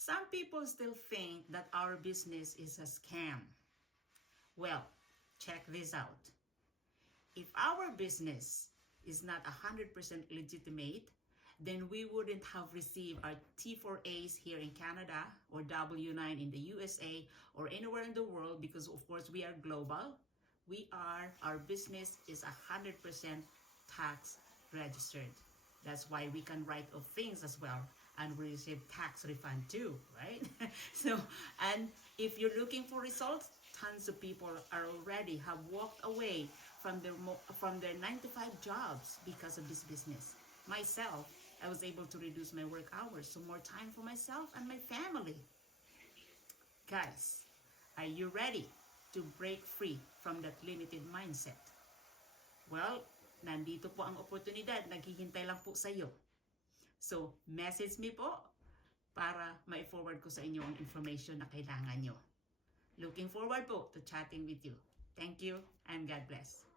Some people still think that our business is a scam. Well, check this out. If our business is not 100% legitimate, then we wouldn't have received our T4As here in Canada or W9 in the USA or anywhere in the world, because of course we are global. Our business is 100% tax registered. That's why we can write off things as well, and we receive tax refund too, right? And if you're looking for results, tons of people are already have walked away from their 9-to-5 jobs because of this business. Myself, I was able to reduce my work hours, so more time for myself and my family. Guys, are you ready to break free from that limited mindset? Well, nandito po ang oportunidad, naghihintay lang po sa iyo. So, message me po para ma-forward ko sa inyo ang information na kailangan nyo. Looking forward po to chatting with you. Thank you and God bless.